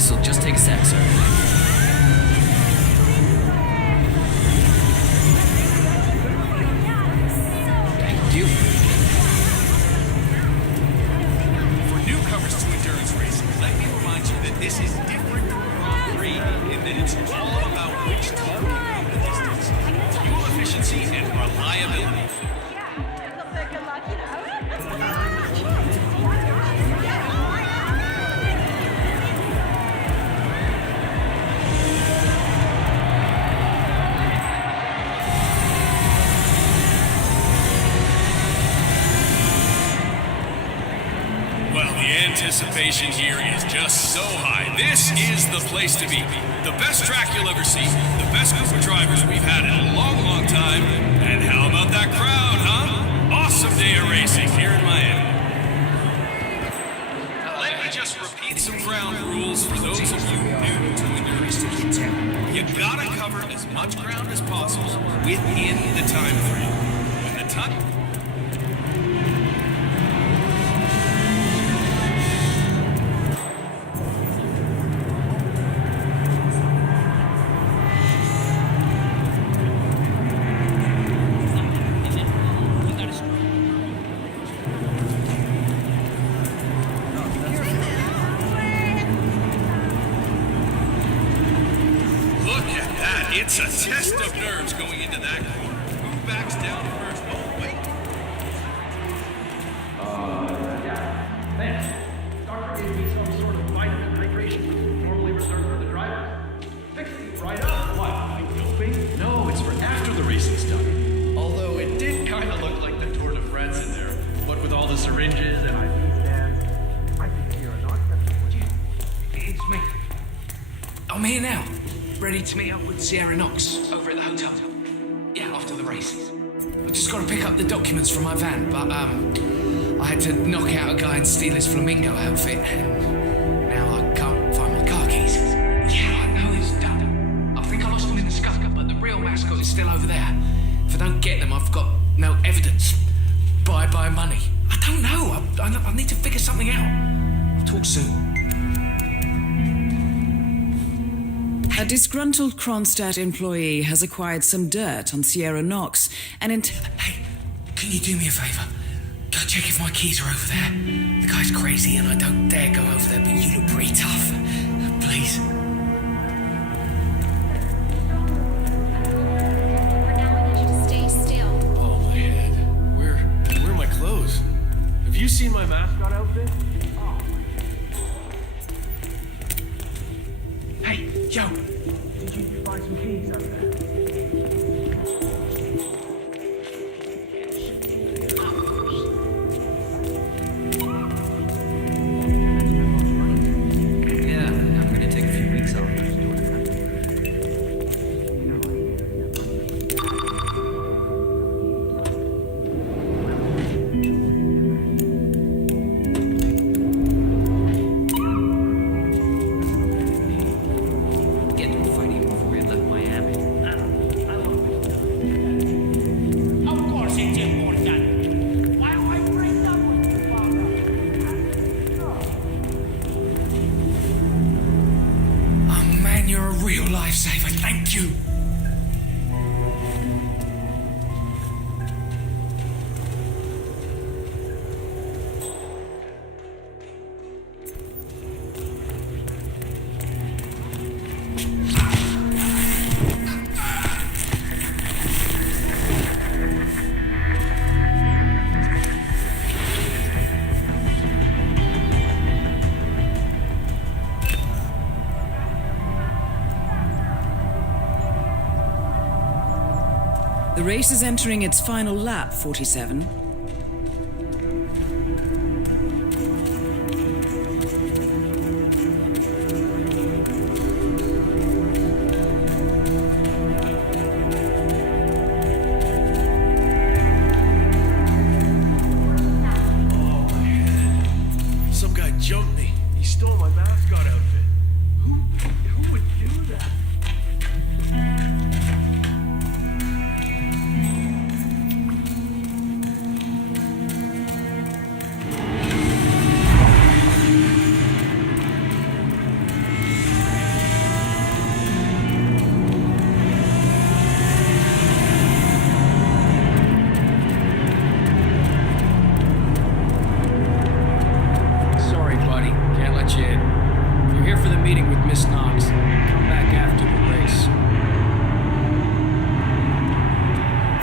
This'll just take a sec, sir. Thank you. For newcomers to endurance racing, let me remind you that this is different from Grand Prix in that it's all about which team can go the distance, fuel efficiency, and reliability. Anticipation here is just so high. This is the place to be. The best track you'll ever see. The best group of drivers we've had in a long, long time. And how about that crowd, huh? Awesome day of racing here in Miami. Let me just repeat some ground rules for those of you new to endurance. You gotta cover as much ground as possible within the time frame. When the time... It's a test of nerves going into that corner. Who backs down first? Oh, wait. Yeah. Thanks. Doctor gave me some sort of vitamin hydration normally reserved for the drivers. Fix it right up. What? Like doping? No, it's for after the racing's done. Although it did kind of look like the Tour de France in there. What with all the syringes and IV stands. I think you're an architect. It's me. I'm here now. Ready to meet up with Sierra Knox over at the hotel. Yeah, after the races. I just got to pick up the documents from my van, but I had to knock out a guy and steal his flamingo outfit. Now I can't find my car keys. Yeah, I know it's done. I think I lost them in the scuffle, but the real mascot is still over there. If I don't get them, I've got no evidence. Bye-bye money. I don't know. I need to figure something out. I'll talk soon. A disgruntled Kronstadt employee has acquired some dirt on Sierra Knox and Hey, can you do me a favour? Go check if my keys are over there. The guy's crazy and I don't dare go over there, but you look pretty tough. Please. Now I need you to stay still. Oh, my head. Where are my clothes? Have you seen my mascot outfit? Hey, Joe. Did you find some keys out there? Yeah, I'm gonna take a few weeks off. You're a real lifesaver, thank you. the race is entering its final lap, 47. Some guy jumped me. He stole my mascot outfit. Who would do that? much it. If you're here for the meeting with Miss Knox, come back after the race.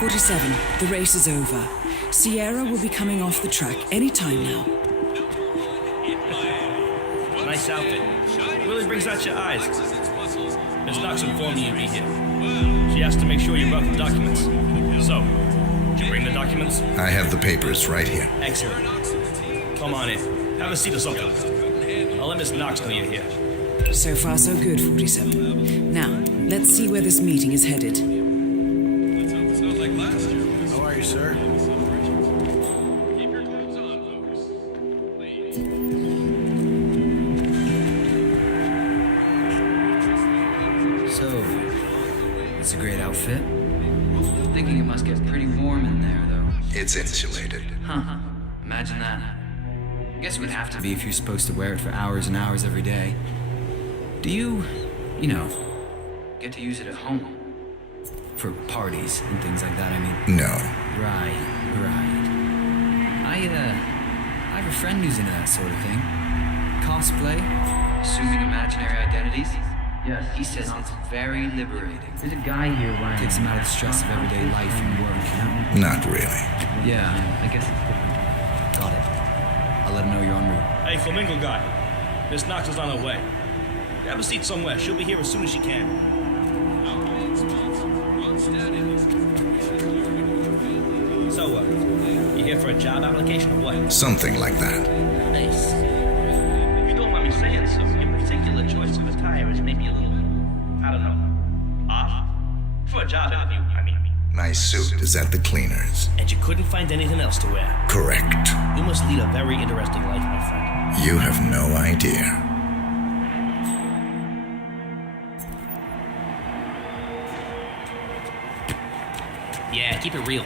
47. The race is over. Sierra will be coming off the track any time now. Nice outfit. Really brings out your eyes. Miss Knox informed me you'd be here. She asked to make sure you brought the documents. So, did you bring the documents? I have the papers right here. Excellent. Come on in. Have a seat or something. I'll let Miss Knox know you're here. So far, so good, 47. Now, let's see where this meeting is headed. How are you, sir? So, it's a great outfit. Thinking it must get pretty warm in there, though. It's insulated. Huh. Imagine that. I guess it would have to be if you're supposed to wear it for hours and hours every day. Do you get to use it at home? For parties and things like that, I mean. No. Right. I have a friend who's into that sort of thing. Cosplay, assuming imaginary identities. Yes. He says it's very liberating. There's a guy here wearing. Takes him out of the stress of everyday life and work, you know? Not really. Yeah, I guess. Got it. I'll let him know you're en route. Hey, Flamingo guy. Miss Knox is on her way. Grab a seat somewhere. She'll be here as soon as she can. So, you here for a job application or what? Something like that. Nice. If you don't mind me saying so, your particular choice of attire is maybe a little, I don't know, off. For a job interview, I mean. My suit is at the cleaners. And you couldn't find anything else to wear. Correct. You must lead a very interesting life, my friend. You have no idea. Yeah, keep it real.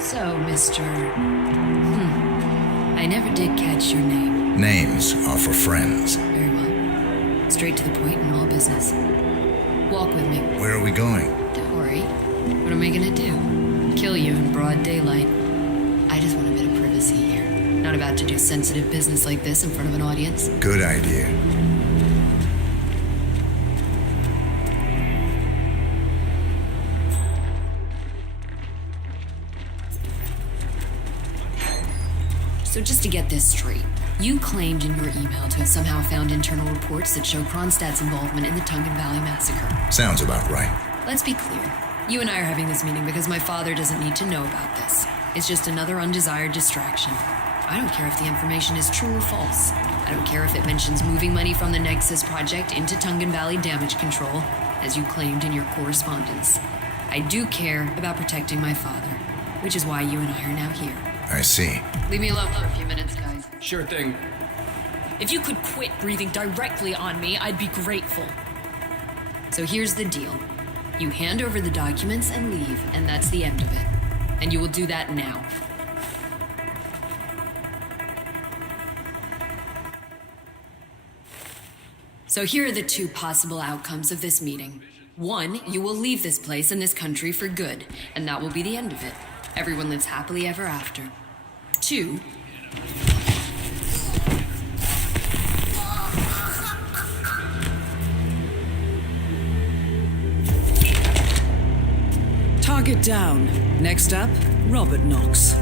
So, Mr. I never did catch your name. Names are for friends. Very well. Straight to the point in all business. Walk with me. Where are we going? Don't worry. What am I gonna do? Kill you in broad daylight. I just want a bit of privacy here. Not about to do sensitive business like this in front of an audience. Good idea. So just to get this straight, you claimed in your email to have somehow found internal reports that show Kronstadt's involvement in the Tungan Valley massacre. Sounds about right. Let's be clear. You and I are having this meeting because my father doesn't need to know about this. It's just another undesired distraction. I don't care if the information is true or false. I don't care if it mentions moving money from the Nexus project into Tungan Valley damage control, as you claimed in your correspondence. I do care about protecting my father, which is why you and I are now here. I see. Leave me alone for a few minutes, guys. Sure thing. If you could quit breathing directly on me, I'd be grateful. So here's the deal. You hand over the documents and leave, and that's the end of it. And you will do that now. So here are the two possible outcomes of this meeting. One, you will leave this place and this country for good, and that will be the end of it. Everyone lives happily ever after. Two, Target down. Next up, Robert Knox.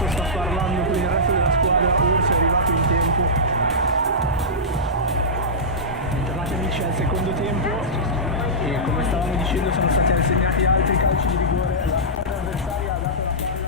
Sta parlando con il resto della squadra, Orso è arrivato in tempo. Bentornati amici al secondo tempo e come stavamo dicendo sono stati assegnati altri calci di rigore. La squadra avversaria ha dato la palla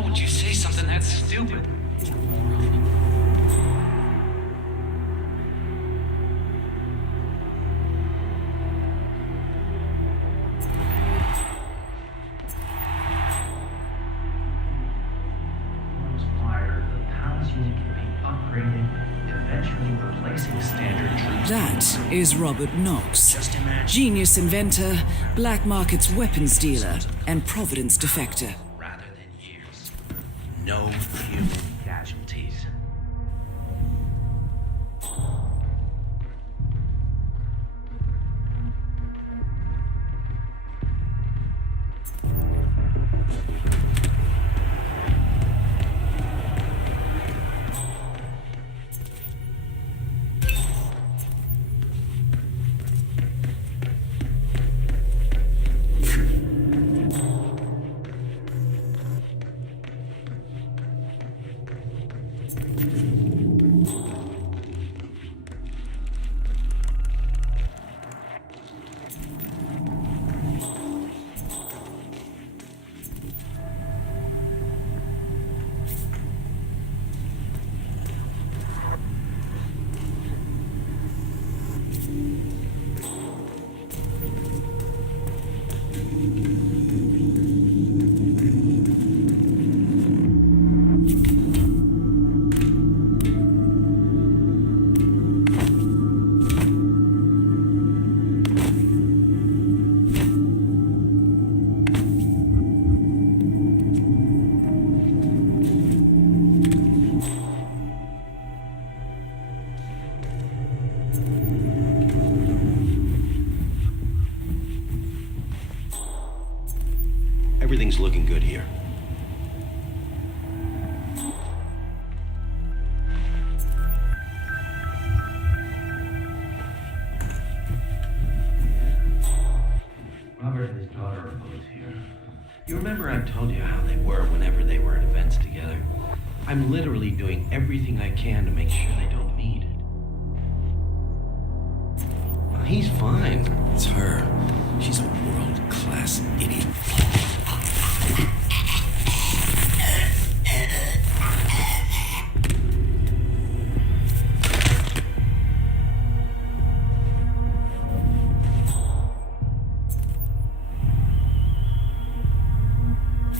How would you say something that stupid? That is Robert Knox, genius inventor, black markets weapons dealer, and Providence defector. Rather than years. No human casualties. Everything's looking good here. Robert and his daughter are both here. You remember I told you how they were whenever they were at events together? I'm literally doing everything I can to make sure they don't need it. Well, he's fine. It's her. She's a world-class idiot.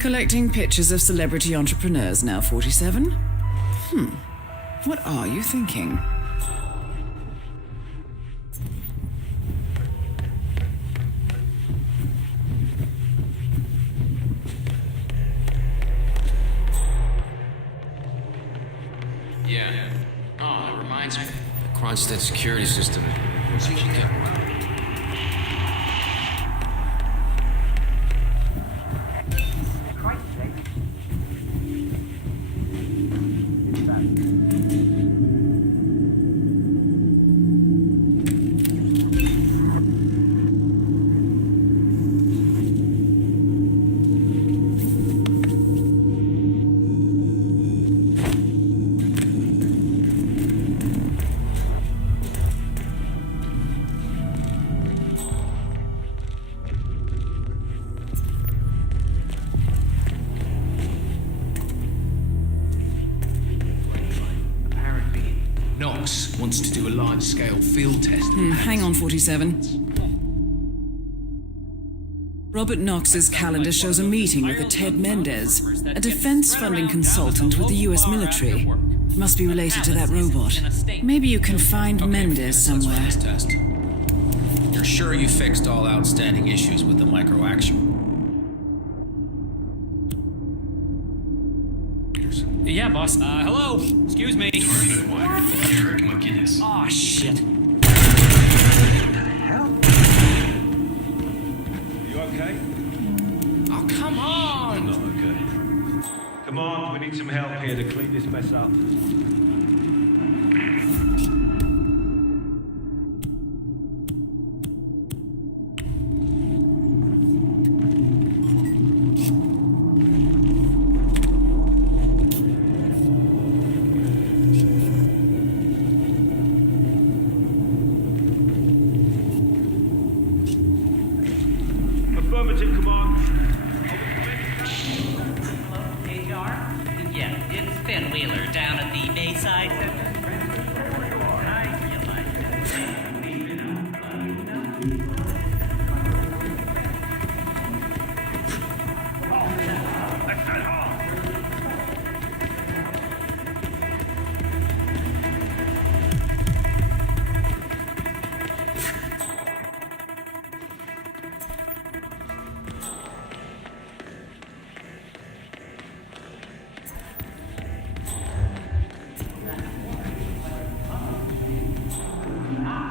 Collecting pictures of celebrity entrepreneurs now, 47? What are you thinking? Yeah. Oh, that reminds me. The Kronstadt security system. So you can get around. Knox wants to do a large-scale field test. Hang on, 47. Robert Knox's calendar shows a meeting with a Ted Mendez, a defense funding consultant with the US military. Must be related to that robot. Maybe you can find Mendez somewhere. Let's run this test. You're sure you fixed all outstanding issues with the micro-action? Yeah, boss. Hello? Excuse me. Aw, shit. You okay? Oh, come on! I'm not okay. Come on, we need some help here to clean this mess up. Affirmative, command. HR? Yeah, it's Finn Wheeler down at the Bayside Center.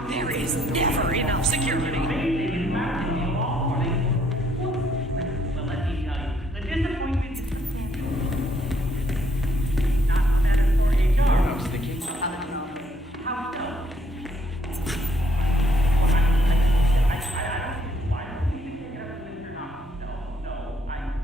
There is never enough security. Well, let me tell you, the disappointment is substantial. Not better for HR. I was thinking. How so? Why don't we take it up with Mr. Knox? No, thank you.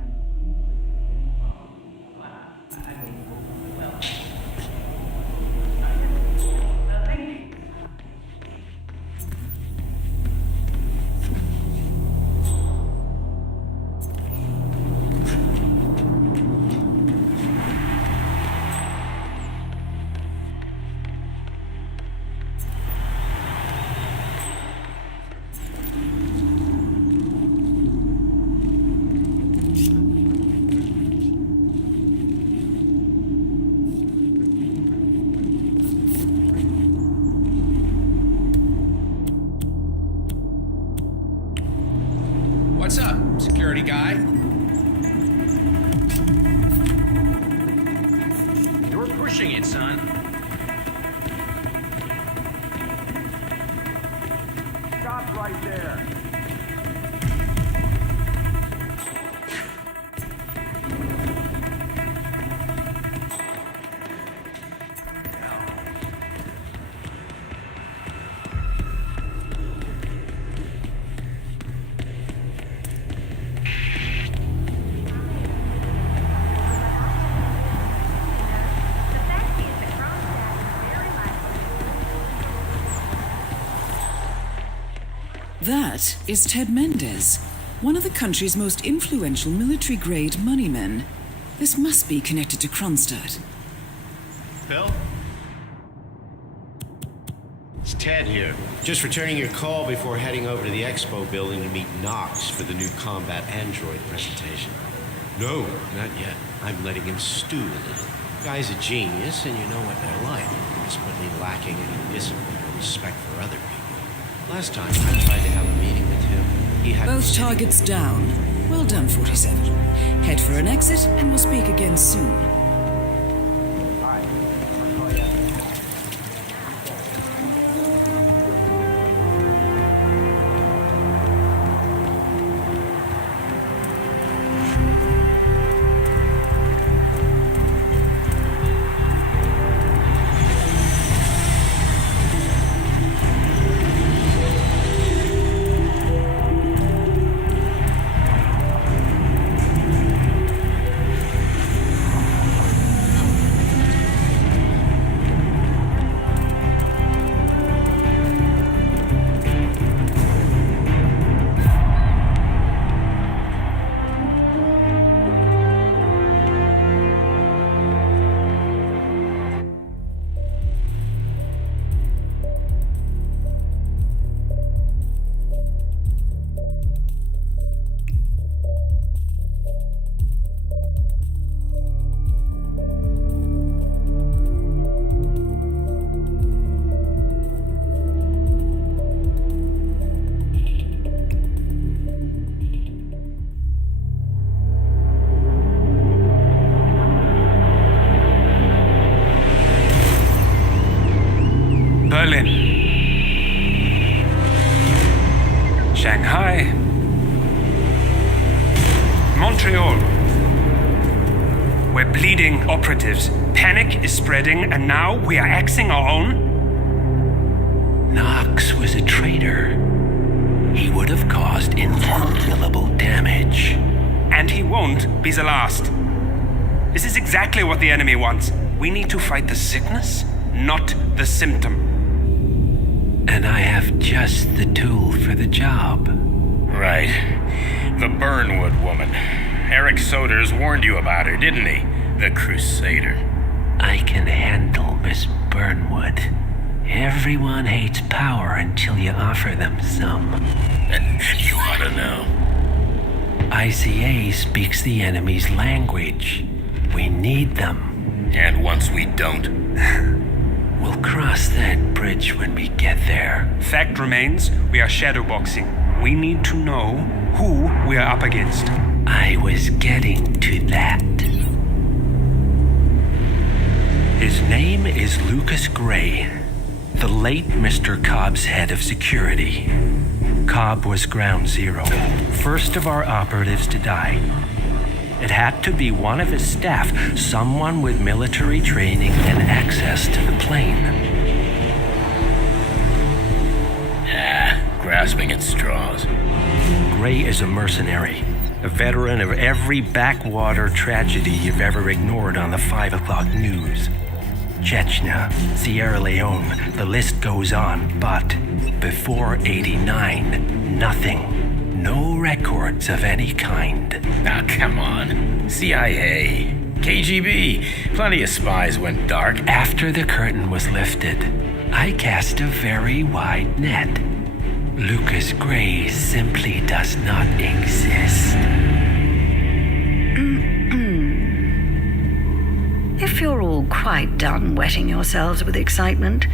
What's up, security guy? You're pushing it, son. Stop right there. That is Ted Mendez, one of the country's most influential military-grade moneymen. This must be connected to Kronstadt. Phil? It's Ted here. Just returning your call before heading over to the expo building to meet Knox for the new combat android presentation. No, not yet. I'm letting him stew a little. Guy's a genius, and you know what they're like. Desperately lacking any discipline or respect for other people. Last time I tried to have a meeting with him, he had... Both targets down. Well done, 47. Head for an exit, and we'll speak again soon. Berlin, Shanghai, Montreal. We're bleeding operatives. Panic is spreading, and now we are axing our own? Knox was a traitor. He would have caused incalculable damage. And he won't be the last. This is exactly what the enemy wants. We need to fight the sickness, not the symptom. And I have just the tool for the job. Right. The Burnwood woman. Eric Soders warned you about her, didn't he? The Crusader. I can handle Miss Burnwood. Everyone hates power until you offer them some. You ought to know. ICA speaks the enemy's language. We need them. And once we don't... We'll cross that bridge when we get there. Fact remains, we are shadowboxing. We need to know who we are up against. I was getting to that. His name is Lucas Gray, the late Mr. Cobb's head of security. Cobb was ground zero, first of our operatives to die. It had to be one of his staff, someone with military training and access to the plane. Grasping at straws. Gray is a mercenary, a veteran of every backwater tragedy you've ever ignored on the 5 o'clock news. Chechnya, Sierra Leone, the list goes on, but before 89, nothing. No records of any kind. Now, come on. CIA, KGB, plenty of spies went dark. After the curtain was lifted, I cast a very wide net. Lucas Gray simply does not exist. If you're all quite done wetting yourselves with excitement,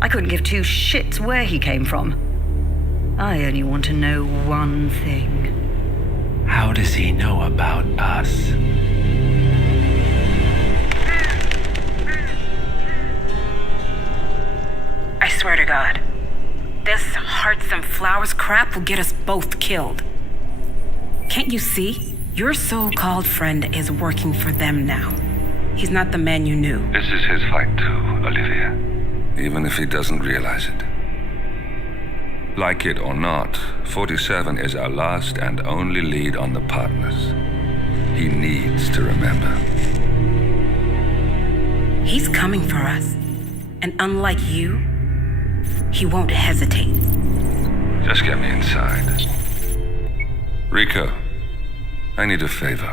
I couldn't give two shits where he came from. I only want to know one thing. How does he know about us? I swear to God, this hearts and flowers crap will get us both killed. Can't you see? Your so-called friend is working for them now. He's not the man you knew. This is his fight too, Olivia. Even if he doesn't realize it. Like it or not, 47 is our last and only lead on the partners. He needs to remember. He's coming for us. And unlike you, he won't hesitate. Just get me inside. Rico, I need a favor.